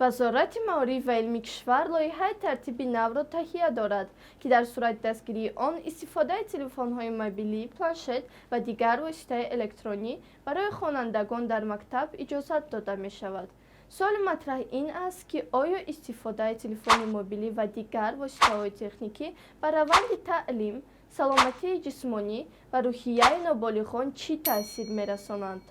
وزارت مالی و علمی کشور لایحه ترتیب نو را تهیه دارد که در صورت دستگیری آن استفاده تلفن‌های موبیلی، پلانشت و دیگر وسیله الکترونی برای خوانندگان در مکتب اجازت داده می شود. سوال مطرح این است که آیا استفاده تلفن موبیلی و دیگر وسیله‌های تکنیکی بر روند تعلیم، سلامتی جسمانی و روحیه نابالغان چی تاثیر می‌رسانند؟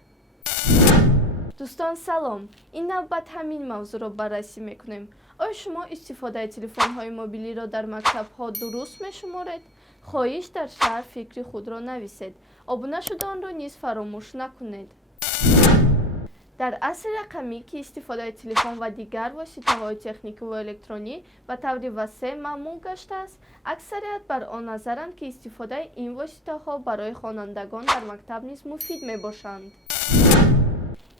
دوستان سلام، این نوبت همین موضوع را بررسی میکنیم. آیا شما استفاده تلفن های موبیلی را در مکتب ها درست میشمارید؟ خواهش در شرح فکری خود را نویسید. آبونه شدن آن را نیز فراموش نکنید. در عصر رقمی که استفاده تلفن و دیگر وسیله‌های تکنیکی و الکترونی به طور وسیع معمول گشته است، اکثریت بر آن نظرند که استفاده این وسیله‌ها برای خوانندگان در مکتب نیز مفید میباشند.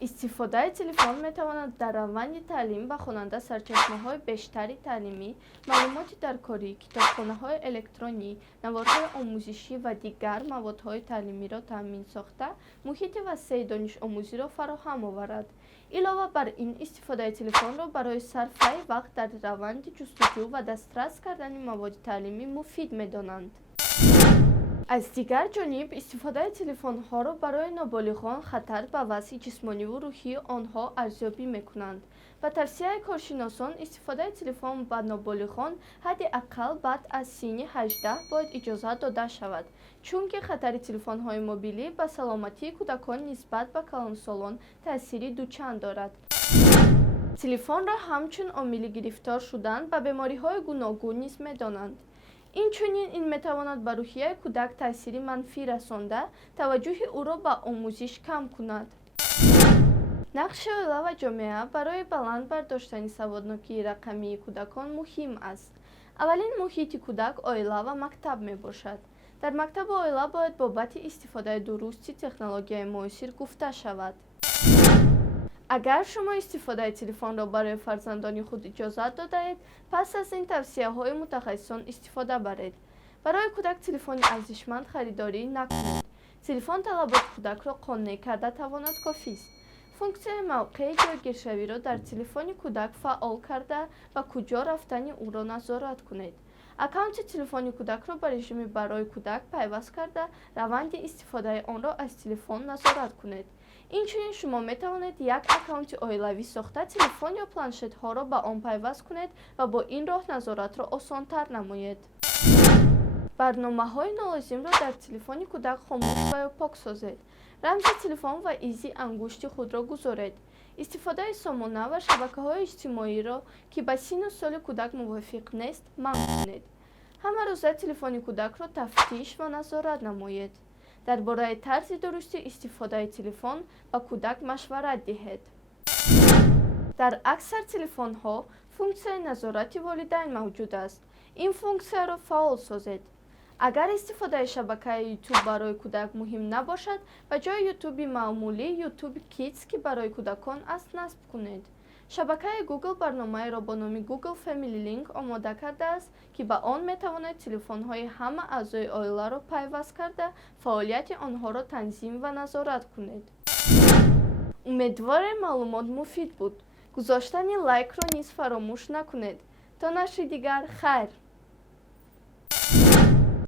استفاده تلفن میتواند در روند تعلیم و خواننده سرچشمه‌های بیشتری تعلیمی، معلوماتی درکاری، کتابخانه‌های الکترونی، نوارهای آموزشی و دیگر موادهای تعلیمی را تامین ساخته، محیط وسیع دانش آموزی را فراهم آورد. علاوه بر این، استفاده تلفن را برای صرف وقت در روند جستجو و دسترس کردن مواد تعلیمی مفید می‌دانند. از دیگر جانب، استفاده تلفن ها را برای نابالغان خطر به وضع جسمانی و روحی آنها ارزیابی می‌کنند. و توصیه کارشناسان، استفاده تلفن به نابالغان حداقل بعد از سن 18 باید اجازه داده شود، چون که خطر تلفن های موبیلی به سلامتی کودکان نسبت به کلانسالان تأثیری دوچند دارد. تلفن را همچون عامل گرفتار شدن به بیماری‌های گوناگون نیز می‌دانند. اینچنین این میتواند بر روحیه کودک تأثیر منفی رسانده، توجه او را به آموزش کم کند. نقش عائله و جامعه برای بلند برداشتن سوادناکی رقمی کودکان مهم است. اولین محیط کودک عائله و مکتب می باشد. در مکتب و عائله باید بابت استفاده درستی تکنولوژی معاصر گفته شود. اگر شما استفاده تلفن را برای فرزندان خود اجازه دادید، پس از این توصیه‌های متخصصان استفاده برید. برای کودک تلفن ارزشمند خریداری نکنید. تلفن طلبات کودک را قانع کرده تواند کافی است. فونکسیون موقع جایگیرشوی را در تلفن کودک فعال کرده و کجا رفتن او را نظارت کنید. اکانت تلفن کودک را به رژیم برای کودک پیوست کرده، روند استفاده آن را از تلفن نظارت کنید. اینچنین شما می توانید یک اکانت عائلوی ساخته تلفن یا پلانشت ها را به آن پیوست کنید و با این راه نظارت را آسان تر نمایید. برنامه های نالازم را در تلفن کودک خاموش و یا پاک سازید. رمز تلفن و ایزی انگشت خود را گذارید. استفاده سامانه و شبکه های اجتماعی را که به سن و سال کودک موافق نیست منع کنید. همه روزه تلفن کودک را تفتیش و نظارت نمایید. درباره طرز درست استفاده تلفن با کودک مشورت دهید. در اکثر تلفن ها فونکسیون نظارت والدین موجود است. این فونکسیون را فعال سازید. اگر استفاده شبکه یوتیوب برای کودک مهم نباشد، به جای یوتیوب معمولی یوتیوب کیدز که برای کودکان است نصب کنید. شبکه گوگل برنامه را با نام گوگل فامیلی لینک آماده کرده است که به آن می توانید تلفن های همه اعضای عائله را پیوست کرده، فعالیت آنها را تنظیم و نظارت کنید. امیدوارم معلومات مفید بود. گذاشتن لایک را نیز فراموش نکنید. تا نشر دیگر، خیر.